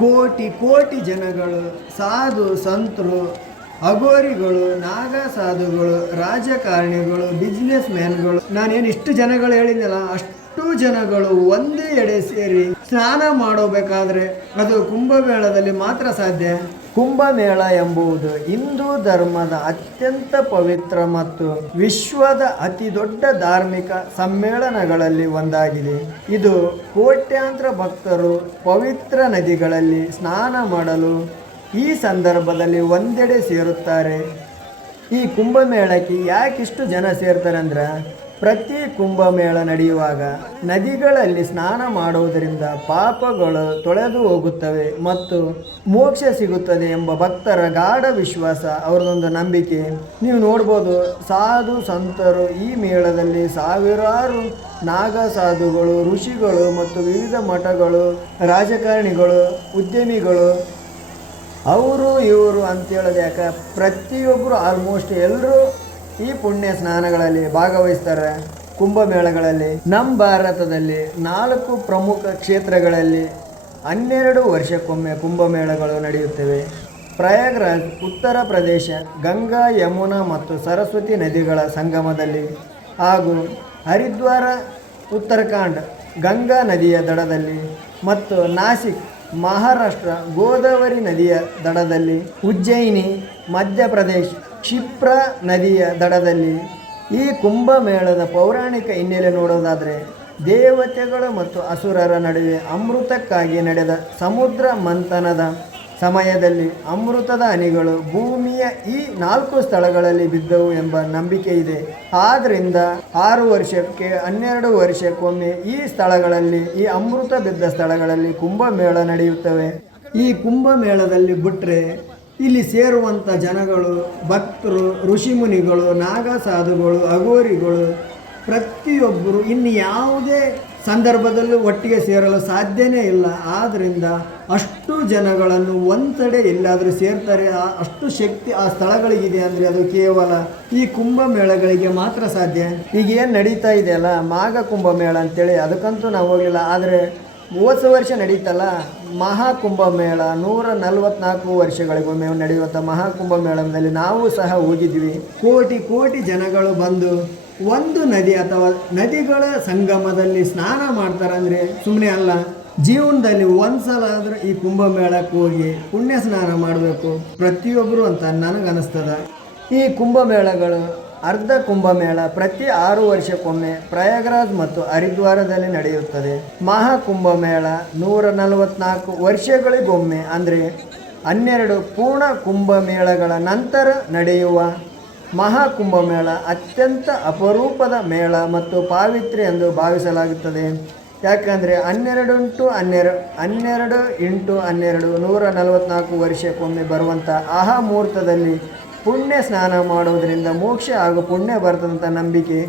ಕೋಟಿ ಕೋಟಿ ಜನಗಳು, ಸಾಧು ಸಂತರು, ಅಘೋರಿಗಳು, ನಾಗ ಸಾಧುಗಳು, ರಾಜಕಾರಣಿಗಳು, ಬಿಸ್ನೆಸ್ ಮ್ಯಾನ್ಗಳು, ನಾನೇನು ಇಷ್ಟು ಜನಗಳು ಹೇಳಿದ್ನಲ್ಲ ಅಷ್ಟು ಜನಗಳು ಒಂದೇ ಎಡೆ ಸೇರಿ ಸ್ನಾನ ಮಾಡಬೇಕಾದ್ರೆ ಅದು ಕುಂಭಮೇಳದಲ್ಲಿ ಮಾತ್ರ ಸಾಧ್ಯ. ಕುಂಭಮೇಳ ಎಂಬುದು ಹಿಂದೂ ಧರ್ಮದ ಅತ್ಯಂತ ಪವಿತ್ರ ಮತ್ತು ವಿಶ್ವದ ಅತಿ ದೊಡ್ಡ ಧಾರ್ಮಿಕ ಸಮ್ಮೇಳನಗಳಲ್ಲಿ ಒಂದಾಗಿದೆ. ಇದು ಕೋಟ್ಯಾಂತರ ಭಕ್ತರು ಪವಿತ್ರ ನದಿಗಳಲ್ಲಿ ಸ್ನಾನ ಮಾಡಲು ಈ ಸಂದರ್ಭದಲ್ಲಿ ಒಂದೆಡೆ ಸೇರುತ್ತಾರೆ. ಈ ಕುಂಭಮೇಳಕ್ಕೆ ಯಾಕಿಷ್ಟು ಜನ ಸೇರ್ತಾರೆ ಅಂದ್ರೆ, ಪ್ರತಿ ಕುಂಭಮೇಳ ನಡೆಯುವಾಗ ನದಿಗಳಲ್ಲಿ ಸ್ನಾನ ಮಾಡುವುದರಿಂದ ಪಾಪಗಳು ತೊಳೆದು ಹೋಗುತ್ತವೆ ಮತ್ತು ಮೋಕ್ಷ ಸಿಗುತ್ತದೆ ಎಂಬ ಭಕ್ತರ ಗಾಢ ವಿಶ್ವಾಸ, ಅವರದೊಂದು ನಂಬಿಕೆ. ನೀವು ನೋಡ್ಬೋದು, ಸಾಧು ಸಂತರು ಈ ಮೇಳದಲ್ಲಿ ಸಾವಿರಾರು ನಾಗ ಸಾಧುಗಳು, ಋಷಿಗಳು ಮತ್ತು ವಿವಿಧ ಮಠಗಳು, ರಾಜಕಾರಣಿಗಳು, ಉದ್ಯಮಿಗಳು, ಅವರು ಇವರು ಅಂತೇಳೋದು ಯಾಕೆ, ಪ್ರತಿಯೊಬ್ಬರು ಆಲ್ಮೋಸ್ಟ್ ಎಲ್ಲರೂ ಈ ಪುಣ್ಯ ಸ್ನಾನಗಳಲ್ಲಿ ಭಾಗವಹಿಸ್ತಾರೆ. ಕುಂಭಮೇಳಗಳಲ್ಲಿ ನಮ್ಮ ಭಾರತದಲ್ಲಿ 4 ಪ್ರಮುಖ ಕ್ಷೇತ್ರಗಳಲ್ಲಿ 12 ವರ್ಷಕ್ಕೊಮ್ಮೆ ಕುಂಭಮೇಳಗಳು ನಡೆಯುತ್ತವೆ. ಪ್ರಯಾಗ್ರಾಜ್ ಉತ್ತರ ಪ್ರದೇಶ, ಗಂಗಾ, ಯಮುನಾ ಮತ್ತು ಸರಸ್ವತಿ ನದಿಗಳ ಸಂಗಮದಲ್ಲಿ, ಹಾಗೂ ಹರಿದ್ವಾರ ಉತ್ತರಾಖಂಡ್ ಗಂಗಾ ನದಿಯ ದಡದಲ್ಲಿ, ಮತ್ತು ನಾಸಿಕ್ ಮಹಾರಾಷ್ಟ್ರ ಗೋದಾವರಿ ನದಿಯ ದಡದಲ್ಲಿ, ಉಜ್ಜಯಿನಿ ಮಧ್ಯಪ್ರದೇಶ್ ಕ್ಷಿಪ್ರಾ ನದಿಯ ದಡದಲ್ಲಿ. ಈ ಕುಂಭಮೇಳದ ಪೌರಾಣಿಕ ಹಿನ್ನೆಲೆ ನೋಡೋದಾದರೆ, ದೇವತೆಗಳು ಮತ್ತು ಅಸುರರ ನಡುವೆ ಅಮೃತಕ್ಕಾಗಿ ನಡೆದ ಸಮುದ್ರ ಮಂಥನದ ಸಮಯದಲ್ಲಿ ಅಮೃತದ ಹನಿಗಳು ಭೂಮಿಯ ಈ 4 ಸ್ಥಳಗಳಲ್ಲಿ ಬಿದ್ದವು ಎಂಬ ನಂಬಿಕೆ ಇದೆ. ಆದ್ದರಿಂದ 6 ವರ್ಷಕ್ಕೆ 12 ವರ್ಷಕ್ಕೊಮ್ಮೆ ಈ ಸ್ಥಳಗಳಲ್ಲಿ, ಈ ಅಮೃತ ಬಿದ್ದ ಸ್ಥಳಗಳಲ್ಲಿ ಕುಂಭಮೇಳ ನಡೆಯುತ್ತವೆ. ಈ ಕುಂಭಮೇಳದಲ್ಲಿ ಬಿಟ್ಟರೆ ಇಲ್ಲಿ ಸೇರುವಂಥ ಜನಗಳು, ಭಕ್ತರು, ಋಷಿಮುನಿಗಳು, ನಾಗ ಸಾಧುಗಳು, ಅಘೋರಿಗಳು, ಪ್ರತಿಯೊಬ್ಬರು ಇನ್ನು ಯಾವುದೇ ಸಂದರ್ಭದಲ್ಲೂ ಒಟ್ಟಿಗೆ ಸೇರಲು ಸಾಧ್ಯನೇ ಇಲ್ಲ. ಆದ್ದರಿಂದ ಅಷ್ಟು ಜನಗಳನ್ನು ಒಂದೆಡೆ ಎಲ್ಲಾದರೂ ಸೇರ್ತಾರೆ. ಅಷ್ಟು ಶಕ್ತಿ ಆ ಸ್ಥಳಗಳಿಗಿದೆ ಅಂದರೆ ಅದು ಕೇವಲ ಈ ಕುಂಭಮೇಳಗಳಿಗೆ ಮಾತ್ರ ಸಾಧ್ಯ. ಈಗ ಏನು ನಡೀತಾ ಇದೆಯಲ್ಲ ಮಾಘ ಕುಂಭಮೇಳ ಅಂತೇಳಿ, ಅದಕ್ಕಂತೂ ನಾವು ಹೋಗಲಿಲ್ಲ. ಆದರೆ 30 ವರ್ಷ ನಡೀತಲ್ಲ ಮಹಾಕುಂಭಮೇಳ, 144 ವರ್ಷಗಳಿಗೊಮ್ಮೆ ನಡೆಯುವಂಥ ಮಹಾಕುಂಭಮೇಳದಲ್ಲಿ ನಾವು ಸಹ ಹೋಗಿದ್ವಿ. ಕೋಟಿ ಕೋಟಿ ಜನಗಳು ಬಂದು ಒಂದು ನದಿ ಅಥವಾ ನದಿಗಳ ಸಂಗಮದಲ್ಲಿ ಸ್ನಾನ ಮಾಡ್ತಾರಂದರೆ ಸುಮ್ಮನೆ ಅಲ್ಲ. ಜೀವನದಲ್ಲಿ ಒಂದ್ಸಲ ಆದರೂ ಈ ಕುಂಭಮೇಳಕ್ಕೆ ಹೋಗಿ ಪುಣ್ಯ ಸ್ನಾನ ಮಾಡಬೇಕು ಪ್ರತಿಯೊಬ್ಬರು ಅಂತ ನನಗನ್ನಿಸ್ತದ. ಈ ಕುಂಭಮೇಳಗಳು, ಅರ್ಧ ಕುಂಭಮೇಳ ಪ್ರತಿ 6 ವರ್ಷಕ್ಕೊಮ್ಮೆ ಪ್ರಯಾಗ್ರಾಜ್ ಮತ್ತು ಹರಿದ್ವಾರದಲ್ಲಿ ನಡೆಯುತ್ತದೆ. ಮಹಾಕುಂಭಮೇಳ 144 ವರ್ಷಗಳಿಗೊಮ್ಮೆ, ಅಂದರೆ 12 ಪೂರ್ಣ ಕುಂಭಮೇಳಗಳ ನಂತರ ನಡೆಯುವ ಮಹಾಕುಂಭಮೇಳ ಅತ್ಯಂತ ಅಪರೂಪದ ಮೇಳ ಮತ್ತು ಪಾವಿತ್ರ್ಯ ಎಂದು ಭಾವಿಸಲಾಗುತ್ತದೆ. ಯಾಕಂದರೆ 12 × 12 144 ವರ್ಷಕ್ಕೊಮ್ಮೆ ಬರುವಂಥ ಮುಹೂರ್ತದಲ್ಲಿ ಪುಣ್ಯ ಸ್ನಾನ ಮಾಡುವುದರಿಂದ ಮೋಕ್ಷ ಹಾಗೂ ಪುಣ್ಯ ಬರ್ತದಂಥ ನಂಬಿಕೆ.